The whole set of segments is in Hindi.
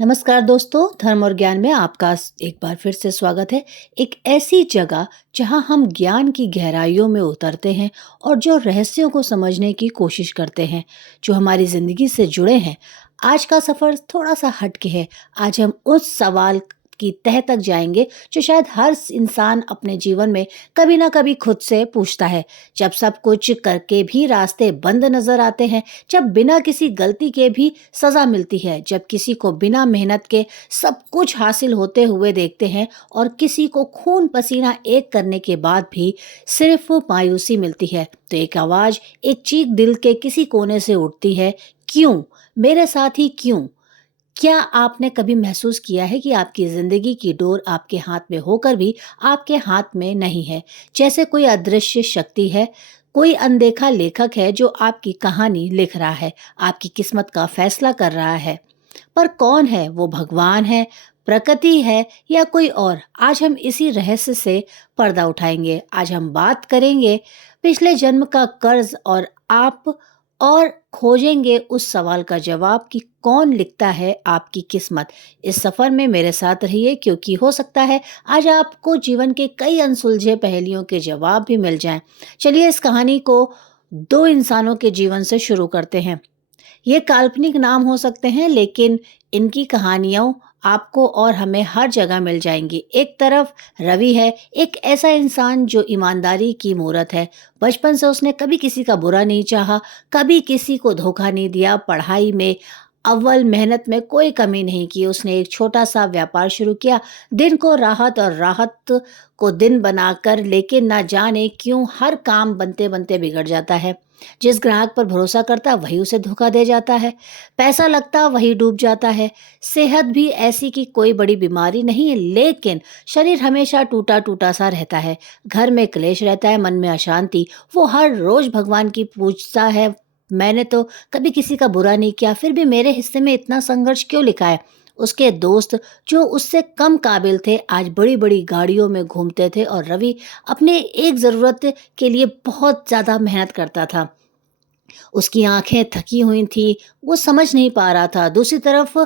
नमस्कार दोस्तों, धर्म और ज्ञान में आपका एक बार फिर से स्वागत है। एक ऐसी जगह जहां हम ज्ञान की गहराइयों में उतरते हैं और जो रहस्यों को समझने की कोशिश करते हैं, जो हमारी जिंदगी से जुड़े हैं। आज का सफर थोड़ा सा हटके है। आज हम उस सवाल की तह तक जाएंगे जो शायद हर इंसान अपने जीवन में कभी ना कभी खुद से पूछता है। जब सब कुछ करके भी रास्ते बंद नजर आते हैं, जब बिना किसी गलती के भी सजा मिलती है, जब किसी को बिना मेहनत के सब कुछ हासिल होते हुए देखते हैं और किसी को खून पसीना एक करने के बाद भी सिर्फ मायूसी मिलती है, तो एक आवाज, एक चीख दिल के किसी कोने से उठती है, क्यों मेरे साथ ही क्यों। क्या आपने कभी महसूस किया है कि आपकी जिंदगी की डोर आपके हाथ में होकर भी आपके हाथ में नहीं है? जैसे कोई अदृश्य शक्ति है, कोई अनदेखा लेखक है जो आपकी कहानी लिख रहा है, आपकी किस्मत का फैसला कर रहा है। पर कौन है वो? भगवान है, प्रकृति है, या कोई और? आज हम इसी रहस्य से पर्दा उठाएंगे। आज हम बात करेंगे पिछले जन्म का कर्ज और खोजेंगे उस सवाल का जवाब कि कौन लिखता है आपकी किस्मत। इस सफर में मेरे साथ रहिए, क्योंकि हो सकता है आज आपको जीवन के कई अनसुलझे पहेलियों के जवाब भी मिल जाएं। चलिए इस कहानी को दो इंसानों के जीवन से शुरू करते हैं। ये काल्पनिक नाम हो सकते हैं, लेकिन इनकी कहानियां आपको और हमें हर जगह मिल जाएंगी। एक तरफ रवि है, एक ऐसा इंसान जो ईमानदारी की मूरत है। बचपन से उसने कभी किसी का बुरा नहीं चाहा, कभी किसी को धोखा नहीं दिया। पढ़ाई में अव्वल, मेहनत में कोई कमी नहीं की। उसने एक छोटा सा व्यापार शुरू किया, दिन को राहत और राहत को दिन बनाकर, लेकिन ना जाने क्यों हर काम बनते बनते बिगड़ जाता है। जिस ग्राहक पर भरोसा करता वही उसे धोखा दे जाता है, पैसा लगता वही डूब जाता है। सेहत भी ऐसी कि कोई बड़ी बीमारी नहीं है, लेकिन शरीर हमेशा टूटा टूटा सा रहता है। घर में क्लेश रहता है, मन में अशांति। वो हर रोज भगवान की पूछता है, मैंने तो कभी किसी का बुरा नहीं किया, फिर भी मेरे हिस्से में इतना संघर्ष क्यों लिखा है। उसके दोस्त जो उससे कम काबिल थे आज बड़ी बड़ी गाड़ियों में घूमते थे, और रवि अपने एक जरूरत के लिए बहुत ज्यादा मेहनत करता था। उसकी आंखें थकी हुई थी, वो समझ नहीं पा रहा था। दूसरी तरफ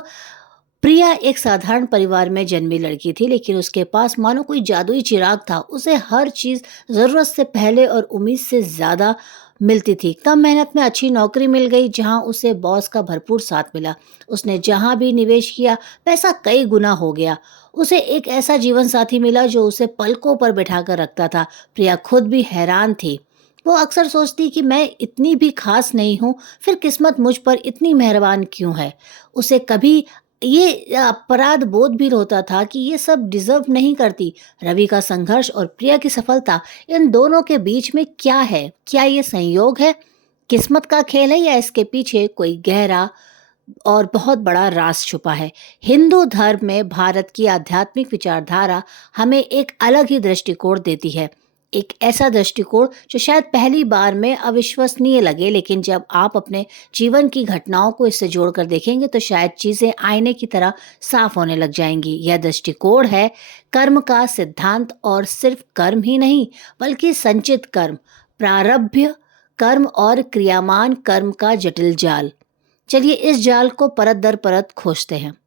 प्रिया एक साधारण परिवार में जन्मी लड़की थी, लेकिन उसके पास मानो कोई जादुई चिराग था। उसे हर चीज जरूरत से पहले और उम्मीद से ज्यादा मिलती थी। कम मेहनत में अच्छी नौकरी मिल गई, जहां उसे बॉस का भरपूर साथ मिला। उसने जहां भी निवेश किया, पैसा कई गुना हो गया। उसे एक ऐसा जीवन साथी मिला जो उसे पलकों पर बैठा कर रखता था। प्रिया खुद भी हैरान थी। वो अक्सर सोचती कि मैं इतनी भी खास नहीं हूँ, फिर किस्मत मुझ पर इतनी मेहरबान क्यों है। उसे कभी ये अपराध बोध भी होता था कि ये सब डिजर्व नहीं करती। रवि का संघर्ष और प्रिया की सफलता, इन दोनों के बीच में क्या है? क्या ये संयोग है, किस्मत का खेल है, या इसके पीछे कोई गहरा और बहुत बड़ा राज छुपा है? हिंदू धर्म में भारत की आध्यात्मिक विचारधारा हमें एक अलग ही दृष्टिकोण देती है। एक ऐसा दृष्टिकोण जो शायद पहली बार में अविश्वसनीय लगे, लेकिन जब आप अपने जीवन की घटनाओं को इससे जोड़कर देखेंगे तो शायद चीजें आईने की तरह साफ होने लग जाएंगी। यह दृष्टिकोण है कर्म का सिद्धांत, और सिर्फ कर्म ही नहीं, बल्कि संचित कर्म, प्रारब्ध कर्म और क्रियामान कर्म का जटिल जाल। चलिए इस जाल को परत दर परत खोजते हैं।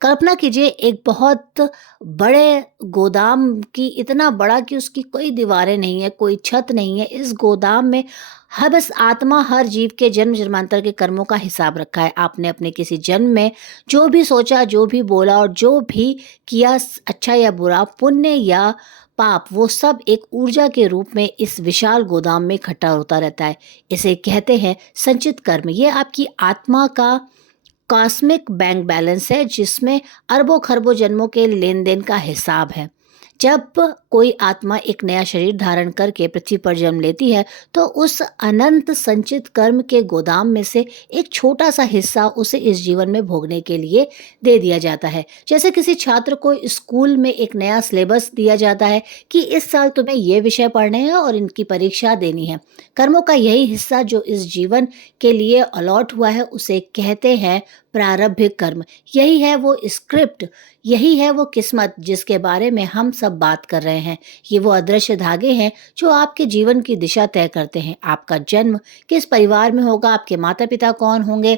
कल्पना कीजिए एक बहुत बड़े गोदाम की, इतना बड़ा कि उसकी कोई दीवारें नहीं है, कोई छत नहीं है। इस गोदाम में हर बस आत्मा, हर जीव के जन्म जन्मांतर के कर्मों का हिसाब रखा है। आपने अपने किसी जन्म में जो भी सोचा, जो भी बोला और जो भी किया, अच्छा या बुरा, पुण्य या पाप, वो सब एक ऊर्जा के रूप में इस विशाल गोदाम में इकट्ठा होता रहता है। इसे कहते हैं संचित कर्म। ये आपकी आत्मा का कॉस्मिक बैंक बैलेंस है, जिसमें अरबों खरबों जन्मों के लेन देन का हिसाब है। जब कोई आत्मा एक नया शरीर धारण करके पृथ्वी पर जन्म लेती है, तो उस अनंत संचित कर्म के गोदाम में से एक छोटा सा हिस्सा उसे इस जीवन में भोगने के लिए दे दिया जाता है। जैसे किसी छात्र को स्कूल में एक नया सिलेबस दिया जाता है कि इस साल तुम्हें ये विषय पढ़ने हैं और इनकी परीक्षा देनी है। कर्मों का यही हिस्सा जो इस जीवन के लिए अलॉट हुआ है, उसे कहते हैं प्रारब्धिक कर्म। यही है वो स्क्रिप्ट, यही है वो किस्मत जिसके बारे में हम सब बात कर रहे हैं। ये वो अदृश्य धागे हैं जो आपके जीवन की दिशा तय करते हैं। आपका जन्म किस परिवार में होगा, आपके माता पिता कौन होंगे,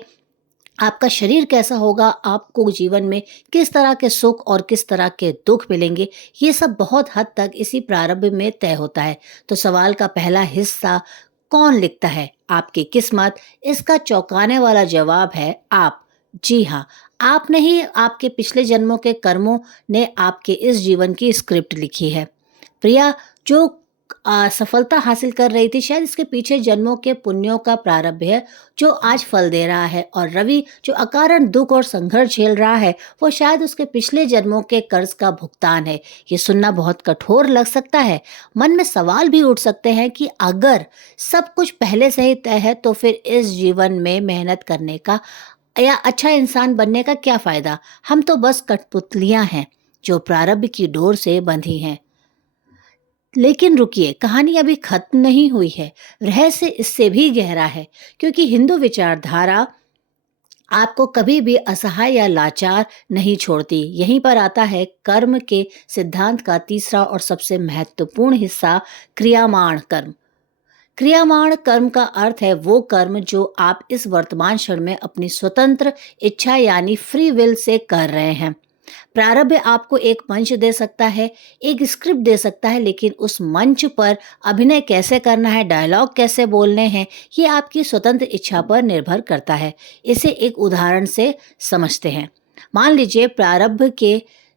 आपका शरीर कैसा होगा, आपको जीवन में किस तरह के सुख और किस तरह के दुख मिलेंगे, ये सब बहुत हद तक इसी प्रारंभ में तय होता है। तो सवाल का पहला हिस्सा, कौन लिखता है आपकी किस्मत? इसका चौंकाने वाला जवाब है आप। जी हाँ, आपने ही आपके पिछले जन्मों के कर्मों ने आपके इस जीवन की स्क्रिप्ट लिखी है। प्रिया, जो सफलता हासिल कर रही थी, शायद इसके पीछे जन्मों के पुण्यों का प्रारब्ध है जो आज फल दे रहा है, और रवि जो अकारण दुख और संघर्ष झेल रहा है, वो शायद उसके पिछले जन्मों के कर्ज का भुगतान है। ये सुनना बहुत कठोर लग सकता है। मन में सवाल भी उठ सकते हैं कि अगर सब कुछ पहले से ही तय है तो फिर इस जीवन में मेहनत करने का या अच्छा इंसान बनने का क्या फायदा? हम तो बस कठपुतलियां हैं जो प्रारब्ध की डोर से बंधी हैं। लेकिन रुकिए, कहानी अभी खत्म नहीं हुई है। रहस्य इससे भी गहरा है, क्योंकि हिंदू विचारधारा आपको कभी भी असहाय या लाचार नहीं छोड़ती। यहीं पर आता है कर्म के सिद्धांत का तीसरा और सबसे महत्वपूर्ण हिस्सा, क्रियामाण कर्म। क्रियामाण कर्म का अर्थ है वो कर्म जो आप इस वर्तमान क्षण में अपनी स्वतंत्र इच्छा यानी फ्री विल से कर रहे हैं। प्रारब्ध आपको एक मंच दे सकता है, एक स्क्रिप्ट दे सकता है, लेकिन उस मंच पर अभिनय कैसे करना है, डायलॉग कैसे बोलने हैं, ये आपकी स्वतंत्र इच्छा पर निर्भर करता है। इसे एक उदाहरण से समझते हैं। मान लीजिए प्रारब्ध के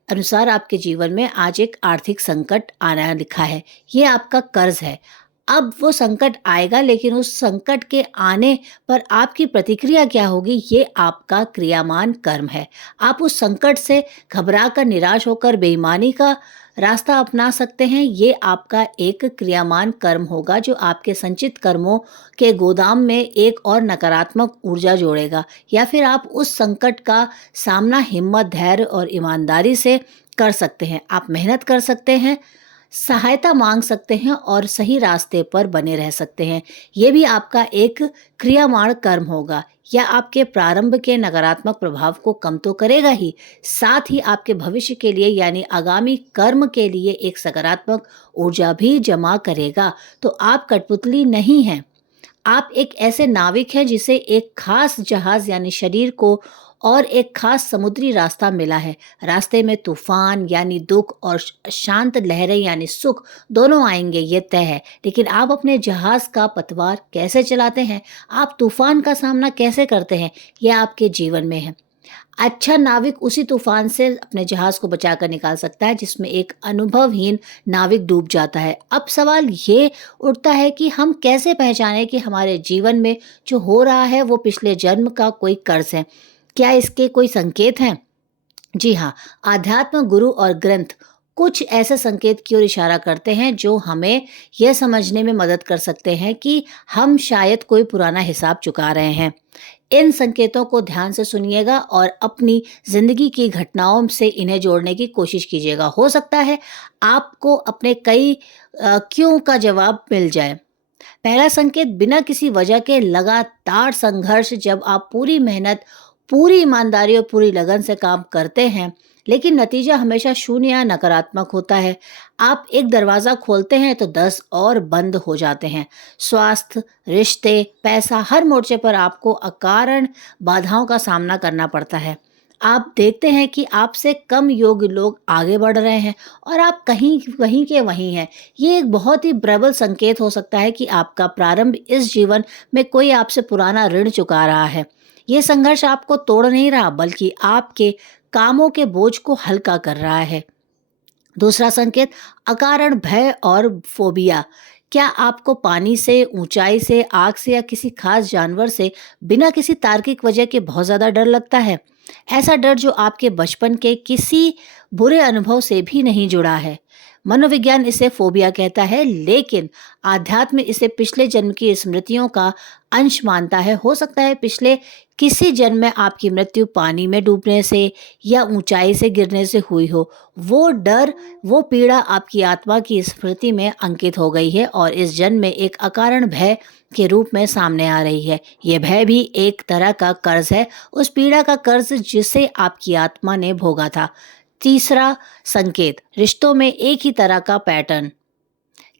अनुसार आपके जीवन में आज एक आर्थिक संकट आना लिखा है। ये आपका कर्ज है। अब वो संकट आएगा, लेकिन उस संकट के आने पर आपकी प्रतिक्रिया क्या होगी, ये आपका क्रियामान कर्म है। आप उस संकट से घबराकर, निराश होकर बेईमानी का रास्ता अपना सकते हैं। ये आपका एक क्रियामान कर्म होगा जो आपके संचित कर्मों के गोदाम में एक और नकारात्मक ऊर्जा जोड़ेगा। या फिर आप उस संकट का सामना हिम्मत, धैर्य और ईमानदारी से कर सकते हैं। आप मेहनत कर सकते हैं, सहायता मांग सकते हैं और सही रास्ते पर बने रह सकते हैं। ये भी आपका एक क्रियामाण कर्म होगा। या आपके प्रारंभ के नकारात्मक प्रभाव को कम तो करेगा ही, साथ ही आपके भविष्य के लिए यानी आगामी कर्म के लिए एक सकारात्मक ऊर्जा भी जमा करेगा। तो आप कठपुतली नहीं हैं। आप एक ऐसे नाविक हैं जिसे एक खास जहाज यानी शरीर को और एक खास समुद्री रास्ता मिला है। रास्ते में तूफान यानी दुख और शांत लहरें यानी सुख दोनों आएंगे, ये तय है। लेकिन आप अपने जहाज का पतवार कैसे चलाते हैं, आप तूफान का सामना कैसे करते हैं, यह आपके जीवन में है। अच्छा नाविक उसी तूफान से अपने जहाज को बचाकर निकाल सकता है जिसमें एक अनुभवहीन नाविक डूब जाता है। अब सवाल ये उठता है कि हम कैसे पहचानें कि हमारे जीवन में जो हो रहा है वो पिछले जन्म का कोई कर्ज है? क्या इसके कोई संकेत हैं? जी हाँ, आध्यात्म गुरु और ग्रंथ कुछ ऐसे संकेत की ओर इशारा करते हैं जो हमें यह समझने में मदद कर सकते हैं कि हम शायद कोई पुराना हिसाब चुका रहे हैं। इन संकेतों को ध्यान से सुनिएगा और अपनी जिंदगी की घटनाओं से इन्हें जोड़ने की कोशिश कीजिएगा। हो सकता है आपको अपने कई क्यों का जवाब मिल जाए। पहला संकेत, बिना किसी वजह के लगातार संघर्ष। जब आप पूरी मेहनत, पूरी ईमानदारी और पूरी लगन से काम करते हैं, लेकिन नतीजा हमेशा शून्य या नकारात्मक होता है। आप एक दरवाज़ा खोलते हैं तो 10 और बंद हो जाते हैं। स्वास्थ्य, रिश्ते, पैसा, हर मोर्चे पर आपको अकारण बाधाओं का सामना करना पड़ता है। आप देखते हैं कि आपसे कम योग्य लोग आगे बढ़ रहे हैं और आप कहीं वहीं के वहीं हैं। ये एक बहुत ही प्रबल संकेत हो सकता है कि आपका प्रारंभ इस जीवन में कोई आपसे पुराना ऋण चुका रहा है। ये संघर्ष आपको तोड़ नहीं रहा, बल्कि आपके कामों के बोझ को हल्का कर रहा है। दूसरा संकेत, अकारण भय और फोबिया। क्या आपको पानी से, ऊंचाई से, आग से या किसी खास जानवर से बिना किसी तार्किक वजह के बहुत ज़्यादा डर लगता है? ऐसा डर जो आपके बचपन के किसी बुरे अनुभव से भी नहीं जुड़ा है। मनोविज्ञान इसे फोबिया कहता है, लेकिन आध्यात्म इसे पिछले जन्म की स्मृतियों का अंश मानता है। हो सकता है पिछले किसी जन्म में आपकी मृत्यु पानी में डूबने से या ऊंचाई से गिरने से हुई हो। वो डर, वो पीड़ा आपकी आत्मा की स्मृति में अंकित हो गई है और इस जन्म में एक अकारण भय के रूप में सामने आ रही है। ये भय भी एक तरह का कर्ज है, उस पीड़ा का कर्ज जिसे आपकी आत्मा ने भोगा था। तीसरा संकेत, रिश्तों में एक ही तरह का पैटर्न।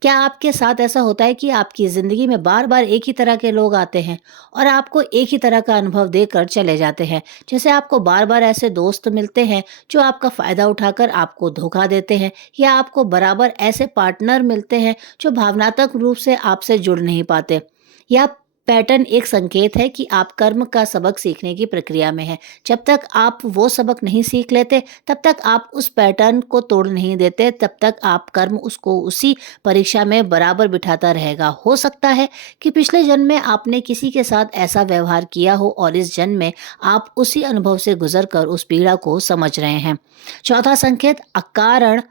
क्या आपके साथ ऐसा होता है कि आपकी ज़िंदगी में बार-बार एक ही तरह के लोग आते हैं और आपको एक ही तरह का अनुभव देकर चले जाते हैं? जैसे आपको बार-बार ऐसे दोस्त मिलते हैं जो आपका फ़ायदा उठाकर आपको धोखा देते हैं, या आपको बराबर ऐसे पार्टनर मिलते हैं जो भावनात्मक रूप से आपसे जुड़ नहीं पाते, या पैटर्न एक संकेत है कि आप कर्म का सबक सीखने की प्रक्रिया में हैं। जब तक आप वो सबक नहीं सीख लेते, तब तक आप उस पैटर्न को तोड़ नहीं देते, तब तक आप कर्म उसको उसी परीक्षा में बराबर बिठाता रहेगा। हो सकता है कि पिछले जन्म में आपने किसी के साथ ऐसा व्यवहार किया हो और इस जन्म में आप उसी अनुभव से गुजर कर उस पीड़ा को समझ रहे हैं। चौथा संकेत, अकारण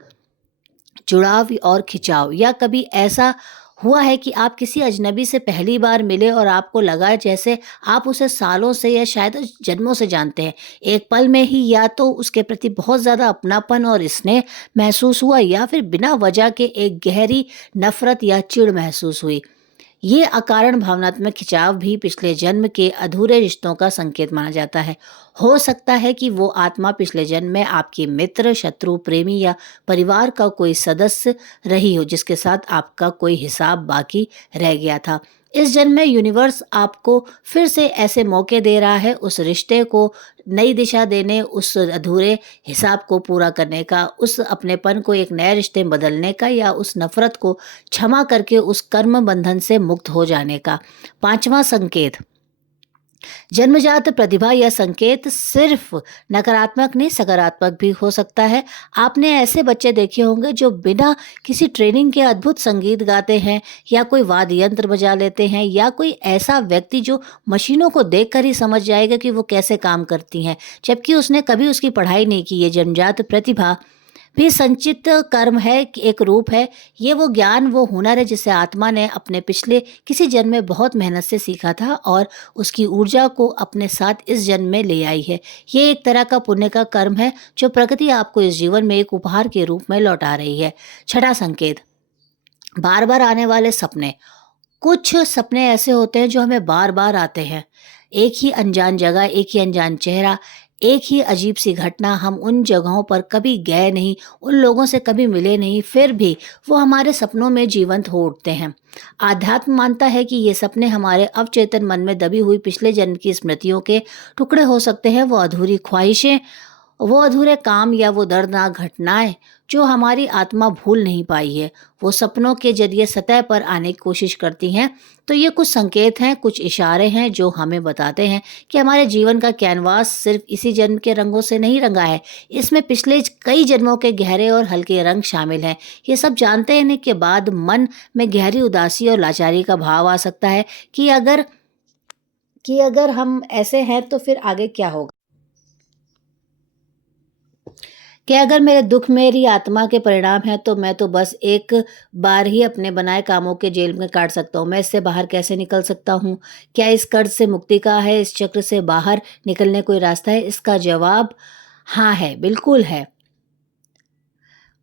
जुड़ाव और खिंचाव। या कभी ऐसा हुआ है कि आप किसी अजनबी से पहली बार मिले और आपको लगा जैसे आप उसे सालों से या शायद जन्मों से जानते हैं। एक पल में ही या तो उसके प्रति बहुत ज़्यादा अपनापन और स्नेह महसूस हुआ, या फिर बिना वजह के एक गहरी नफ़रत या चिढ़ महसूस हुई। ये अकारण भावनात्मक खिंचाव भी पिछले जन्म के अधूरे रिश्तों का संकेत माना जाता है। हो सकता है कि वो आत्मा पिछले जन्म में आपकी मित्र, शत्रु, प्रेमी या परिवार का कोई सदस्य रही हो, जिसके साथ आपका कोई हिसाब बाकी रह गया था। इस जन्म में यूनिवर्स आपको फिर से ऐसे मौके दे रहा है उस रिश्ते को नई दिशा देने, उस अधूरे हिसाब को पूरा करने का, उस अपनेपन को एक नए रिश्ते में बदलने का, या उस नफ़रत को क्षमा करके उस कर्म बंधन से मुक्त हो जाने का। पाँचवां संकेत, जन्मजात प्रतिभा या संकेत सिर्फ नकारात्मक नहीं, सकारात्मक भी हो सकता है। आपने ऐसे बच्चे देखे होंगे जो बिना किसी ट्रेनिंग के अद्भुत संगीत गाते हैं, या कोई वाद्य यंत्र बजा लेते हैं, या कोई ऐसा व्यक्ति जो मशीनों को देखकर ही समझ जाएगा कि वो कैसे काम करती हैं, जबकि उसने कभी उसकी पढ़ाई नहीं की। ये जन्मजात प्रतिभा भी संचित कर्म है, कि एक रूप है। ये वो ज्ञान, वो हुनर है जिसे आत्मा ने अपने पिछले किसी जन्म में बहुत मेहनत से सीखा था और उसकी ऊर्जा को अपने साथ इस जन्म में ले आई है। ये एक तरह का पुण्य का कर्म है जो प्रकृति आपको इस जीवन में एक उपहार के रूप में लौटा रही है। छठा संकेत, बार बार आने वाले सपने। कुछ सपने ऐसे होते हैं जो हमें बार बार आते हैं। एक ही अनजान जगह, एक ही अनजान चेहरा, एक ही अजीब सी घटना। हम उन जगहों पर कभी गए नहीं, उन लोगों से कभी मिले नहीं, फिर भी वो हमारे सपनों में जीवंत हो उठते हैं। आध्यात्म मानता है कि ये सपने हमारे अवचेतन मन में दबी हुई पिछले जन्म की स्मृतियों के टुकड़े हो सकते हैं। वो अधूरी ख्वाहिशें, वो अधूरे काम, या वो दर्दनाक घटनाएं जो हमारी आत्मा भूल नहीं पाई है, वो सपनों के जरिए सतह पर आने की कोशिश करती हैं। तो ये कुछ संकेत हैं, कुछ इशारे हैं जो हमें बताते हैं कि हमारे जीवन का कैनवास सिर्फ इसी जन्म के रंगों से नहीं रंगा है। इसमें पिछले कई जन्मों के गहरे और हल्के रंग शामिल हैं। ये सब जानते रहने के बाद मन में गहरी उदासी और लाचारी का भाव आ सकता है कि अगर हम ऐसे हैं तो फिर आगे क्या होगा। कि अगर मेरे दुख मेरी आत्मा के परिणाम हैं, तो मैं तो बस एक बार ही अपने बनाए कामों के जेल में काट सकता हूँ। मैं इससे बाहर कैसे निकल सकता हूँ? क्या इस कर्ज से मुक्ति का है, इस चक्र से बाहर निकलने कोई रास्ता है? इसका जवाब हाँ है, बिल्कुल है।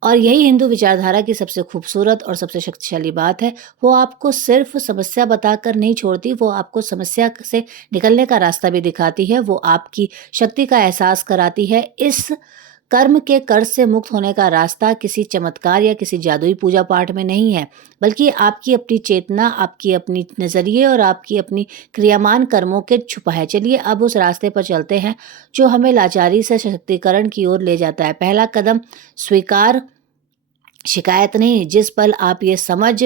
और यही हिंदू विचारधारा की सबसे खूबसूरत और सबसे शक्तिशाली बात है। वो आपको सिर्फ समस्या बताकर नहीं छोड़ती, वो आपको समस्या से निकलने का रास्ता भी दिखाती है। वो आपकी शक्ति का एहसास कराती है। इस कर्म के कर्ज से मुक्त होने का रास्ता किसी चमत्कार या किसी जादुई पूजा पाठ में नहीं है, बल्कि आपकी अपनी चेतना, आपकी अपनी नज़रिए और आपकी अपनी क्रियामान कर्मों के छुपा है। चलिए अब उस रास्ते पर चलते हैं जो हमें लाचारी से सशक्तिकरण की ओर ले जाता है। पहला कदम, स्वीकार, शिकायत नहीं। जिस पल आप ये समझ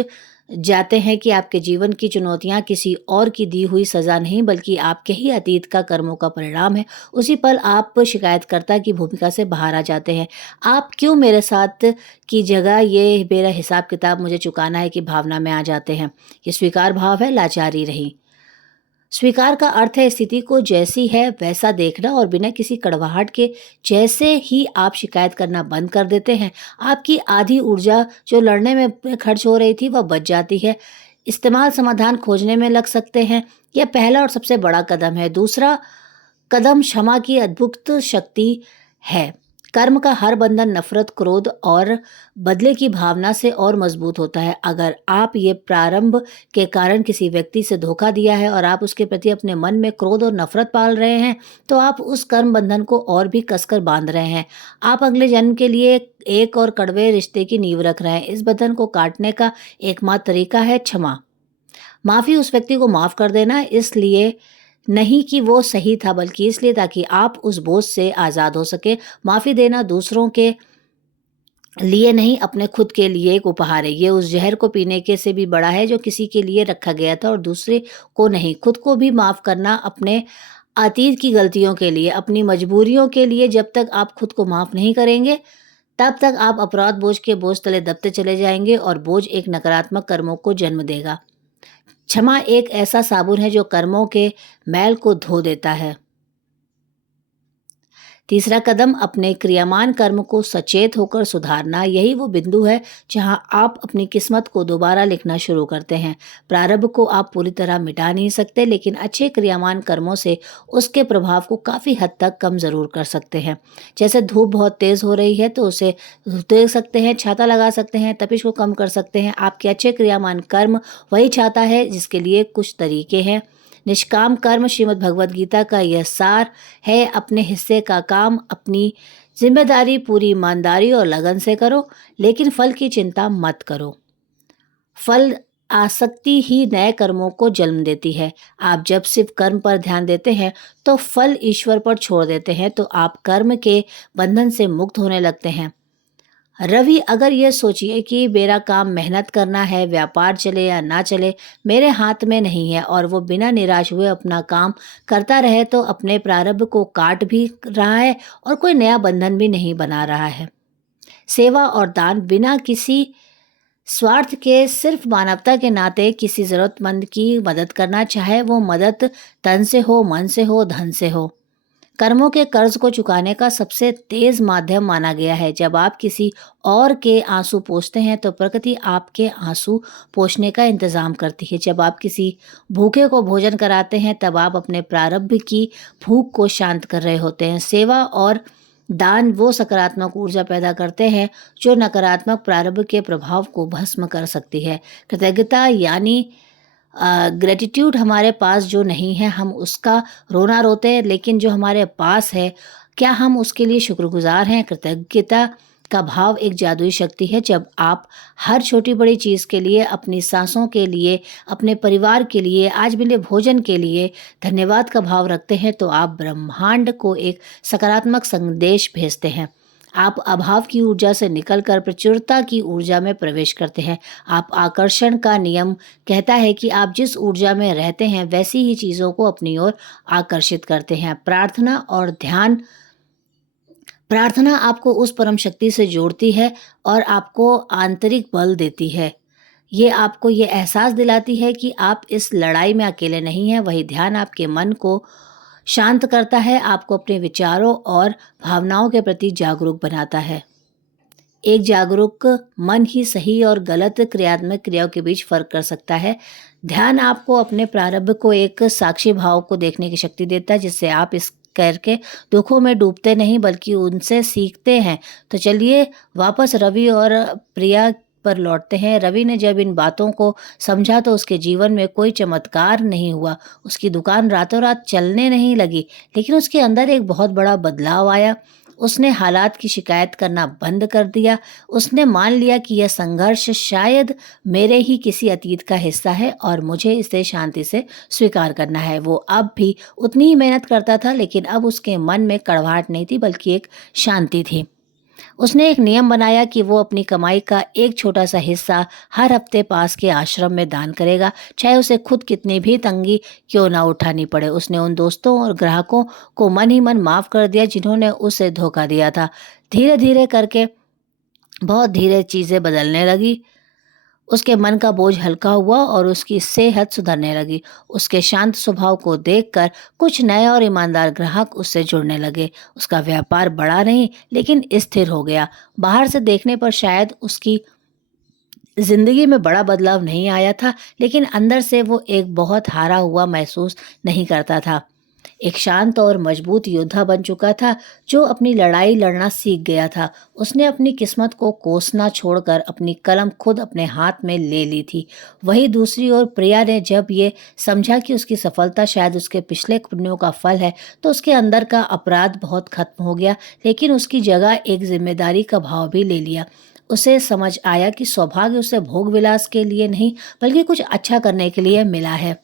जाते हैं कि आपके जीवन की चुनौतियां किसी और की दी हुई सजा नहीं, बल्कि आपके ही अतीत का कर्मों का परिणाम है, उसी पल आप शिकायतकर्ता की भूमिका से बाहर आ जाते हैं। आप क्यों मेरे साथ की जगह ये मेरा हिसाब किताब मुझे चुकाना है कि भावना में आ जाते हैं। ये स्वीकार भाव है, लाचारी रही। स्वीकार का अर्थ है स्थिति को जैसी है वैसा देखना, और बिना किसी कड़वाहट के जैसे ही आप शिकायत करना बंद कर देते हैं, आपकी आधी ऊर्जा जो लड़ने में खर्च हो रही थी वह बच जाती है। इस्तेमाल समाधान खोजने में लग सकते हैं। यह पहला और सबसे बड़ा कदम है। दूसरा कदम क्षमा की अद्भुत शक्ति है। कर्म का हर बंधन नफरत, क्रोध और बदले की भावना से और मजबूत होता है। अगर आप ये प्रारंभ के कारण किसी व्यक्ति से धोखा दिया है और आप उसके प्रति अपने मन में क्रोध और नफरत पाल रहे हैं, तो आप उस कर्म बंधन को और भी कसकर बांध रहे हैं। आप अगले जन्म के लिए एक और कड़वे रिश्ते की नींव रख रहे हैं। इस बंधन को काटने का एकमात्र तरीका है क्षमा। माफी उस व्यक्ति को माफ कर देना, इसलिए नहीं कि वो सही था, बल्कि इसलिए ताकि आप उस बोझ से आज़ाद हो सके। माफ़ी देना दूसरों के लिए नहीं, अपने खुद के लिए एक उपहार है। ये उस जहर को पीने के से भी बड़ा है जो किसी के लिए रखा गया था और दूसरे को नहीं। खुद को भी माफ़ करना, अपने अतीत की गलतियों के लिए, अपनी मजबूरियों के लिए। जब तक आप खुद को माफ़ नहीं करेंगे, तब तक आप अपराध बोझ के बोझ तले दबते चले जाएंगे और बोझ एक नकारात्मक कर्मों को जन्म देगा। क्षमा एक ऐसा साबुन है जो कर्मों के मैल को धो देता है। तीसरा कदम, अपने क्रियामान कर्म को सचेत होकर सुधारना। यही वो बिंदु है जहां आप अपनी किस्मत को दोबारा लिखना शुरू करते हैं। प्रारब्ध को आप पूरी तरह मिटा नहीं सकते, लेकिन अच्छे क्रियामान कर्मों से उसके प्रभाव को काफ़ी हद तक कम ज़रूर कर सकते हैं। जैसे धूप बहुत तेज़ हो रही है तो उसे देख सकते हैं, छाता लगा सकते हैं, तपिश को कम कर सकते हैं। आपके अच्छे क्रियामान कर्म वही छाता है जिसके लिए कुछ तरीके हैं। निष्काम कर्म श्रीमद् भगवद गीता का यह सार है। अपने हिस्से का काम, अपनी जिम्मेदारी पूरी ईमानदारी और लगन से करो, लेकिन फल की चिंता मत करो। फल आसक्ति ही नए कर्मों को जन्म देती है। आप जब सिर्फ कर्म पर ध्यान देते हैं तो फल ईश्वर पर छोड़ देते हैं, तो आप कर्म के बंधन से मुक्त होने लगते हैं। रवि, अगर ये सोचिए कि मेरा काम मेहनत करना है, व्यापार चले या ना चले, मेरे हाथ में नहीं है, और वो बिना निराश हुए अपना काम करता रहे, तो अपने प्रारब्ध को काट भी रहा है और कोई नया बंधन भी नहीं बना रहा है। सेवा और दान, बिना किसी स्वार्थ के, सिर्फ मानवता के नाते किसी ज़रूरतमंद की मदद करना, चाहे वो मदद तन से हो, मन से हो, धन से हो, कर्मों के कर्ज को चुकाने का सबसे तेज माध्यम माना गया है। जब आप किसी और के आंसू पोंछते हैं तो प्रकृति आपके आंसू पोंछने का इंतजाम करती है। जब आप किसी भूखे को भोजन कराते हैं तब आप अपने प्रारब्ध की भूख को शांत कर रहे होते हैं। सेवा और दान वो सकारात्मक ऊर्जा पैदा करते हैं जो नकारात्मक प्रारब्ध के प्रभाव को भस्म कर सकती है। कृतज्ञता यानी ग्रेटिट्यूड, हमारे पास जो नहीं है हम उसका रोना रोते हैं, लेकिन जो हमारे पास है, क्या हम उसके लिए शुक्रगुजार हैं? कृतज्ञता का भाव एक जादुई शक्ति है। जब आप हर छोटी बड़ी चीज़ के लिए, अपनी सांसों के लिए, अपने परिवार के लिए, आज मिले भोजन के लिए धन्यवाद का भाव रखते हैं, तो आप ब्रह्मांड को एक सकारात्मक संदेश भेजते हैं। आप अभाव की ऊर्जा से निकलकर प्रचुरता की ऊर्जा में प्रवेश करते हैं। आप आकर्षण का नियम कहता है कि आप जिस ऊर्जा में रहते हैं वैसी ही चीज़ों को अपनी ओर आकर्षित करते हैं। प्रार्थना और ध्यान, प्रार्थना आपको उस परम शक्ति से जोड़ती है और आपको आंतरिक बल देती है। ये आपको ये एहसास दिलाती है कि आप इस लड़ाई में अकेले नहीं हैं। वही ध्यान आपके मन को शांत करता है, आपको अपने विचारों और भावनाओं के प्रति जागरूक बनाता है। एक जागरूक मन ही सही और गलत क्रियात्मक क्रियाओं के बीच फर्क कर सकता है। ध्यान आपको अपने प्रारब्ध को एक साक्षी भाव को देखने की शक्ति देता है, जिससे आप इस करके दुखों में डूबते नहीं बल्कि उनसे सीखते हैं। तो चलिए वापस रवि और प्रिया पर लौटते हैं। रवि ने जब इन बातों को समझा तो उसके जीवन में कोई चमत्कार नहीं हुआ। उसकी दुकान रातों रात चलने नहीं लगी, लेकिन उसके अंदर एक बहुत बड़ा बदलाव आया। उसने हालात की शिकायत करना बंद कर दिया। उसने मान लिया कि यह संघर्ष शायद मेरे ही किसी अतीत का हिस्सा है और मुझे इसे शांति से स्वीकार करना है। वो अब भी उतनी ही मेहनत करता था, लेकिन अब उसके मन में कड़वाहट नहीं थी बल्कि एक शांति थी। उसने एक नियम बनाया कि वो अपनी कमाई का एक छोटा सा हिस्सा हर हफ्ते पास के आश्रम में दान करेगा, चाहे उसे खुद कितनी भी तंगी क्यों ना उठानी पड़े। उसने उन दोस्तों और ग्राहकों को मन ही मन माफ कर दिया जिन्होंने उसे धोखा दिया था। धीरे धीरे करके बहुत धीरे चीज़ें बदलने लगी। उसके मन का बोझ हल्का हुआ और उसकी सेहत सुधरने लगी। उसके शांत स्वभाव को देखकर कुछ नए और ईमानदार ग्राहक उससे जुड़ने लगे। उसका व्यापार बढ़ा नहीं, लेकिन स्थिर हो गया। बाहर से देखने पर शायद उसकी जिंदगी में बड़ा बदलाव नहीं आया था, लेकिन अंदर से वो एक बहुत हारा हुआ महसूस नहीं करता था। एक शांत और मजबूत योद्धा बन चुका था, जो अपनी लड़ाई लड़ना सीख गया था। उसने अपनी किस्मत को कोसना छोड़कर अपनी कलम खुद अपने हाथ में ले ली थी। वहीं दूसरी ओर प्रिया ने जब ये समझा कि उसकी सफलता शायद उसके पिछले पुण्यों का फल है, तो उसके अंदर का अपराध बहुत खत्म हो गया, लेकिन उसकी जगह एक जिम्मेदारी का भाव भी ले लिया। उसे समझ आया कि सौभाग्य उसे भोग विलास के लिए नहीं, बल्कि कुछ अच्छा करने के लिए मिला है।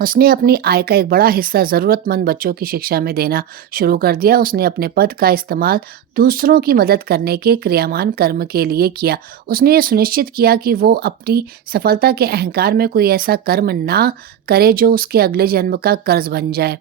उसने अपनी आय का एक बड़ा हिस्सा ज़रूरतमंद बच्चों की शिक्षा में देना शुरू कर दिया। उसने अपने पद का इस्तेमाल दूसरों की मदद करने के क्रियामान कर्म के लिए किया। उसने ये सुनिश्चित किया कि वो अपनी सफलता के अहंकार में कोई ऐसा कर्म ना करे जो उसके अगले जन्म का कर्ज बन जाए।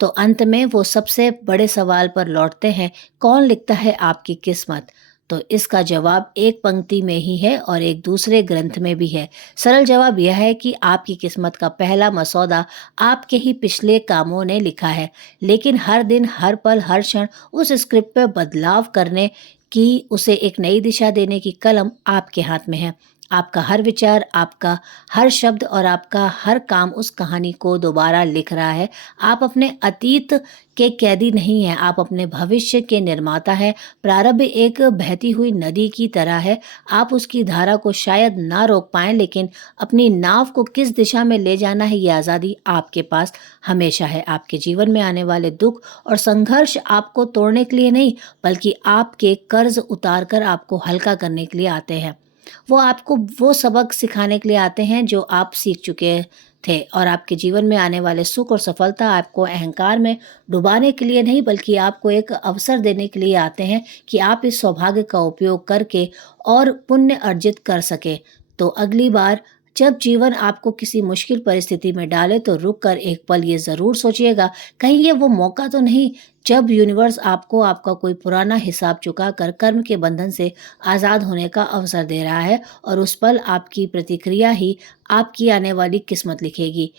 तो अंत में वो सबसे बड़े सवाल पर लौटते हैं, कौन लिखता है आपकी किस्मत? तो इसका जवाब एक पंक्ति में ही है और एक दूसरे ग्रंथ में भी है। सरल जवाब यह है कि आपकी किस्मत का पहला मसौदा आपके ही पिछले कामों ने लिखा है, लेकिन हर दिन, हर पल, हर क्षण उस स्क्रिप्ट पे बदलाव करने की, उसे एक नई दिशा देने की कलम आपके हाथ में है। आपका हर विचार, आपका हर शब्द और आपका हर काम उस कहानी को दोबारा लिख रहा है। आप अपने अतीत के कैदी नहीं हैं, आप अपने भविष्य के निर्माता हैं। प्रारब्ध एक बहती हुई नदी की तरह है। आप उसकी धारा को शायद ना रोक पाएँ, लेकिन अपनी नाव को किस दिशा में ले जाना है, ये आज़ादी आपके पास हमेशा है। आपके जीवन में आने वाले दुःख और संघर्ष आपको तोड़ने के लिए नहीं, बल्कि आपके कर्ज उतार कर आपको हल्का करने के लिए आते हैं। वो आपको वो सबक सिखाने के लिए आते हैं जो आप सीख चुके थे, और आपके जीवन में आने वाले सुख और सफलता आपको अहंकार में डुबाने के लिए नहीं, बल्कि आपको एक अवसर देने के लिए आते हैं कि आप इस सौभाग्य का उपयोग करके और पुण्य अर्जित कर सके। तो अगली बार जब जीवन आपको किसी मुश्किल परिस्थिति में डाले, तो रुक कर एक पल ये ज़रूर सोचिएगा, कहीं ये वो मौका तो नहीं जब यूनिवर्स आपको आपका कोई पुराना हिसाब चुकाकर कर्म के बंधन से आज़ाद होने का अवसर दे रहा है, और उस पल आपकी प्रतिक्रिया ही आपकी आने वाली किस्मत लिखेगी।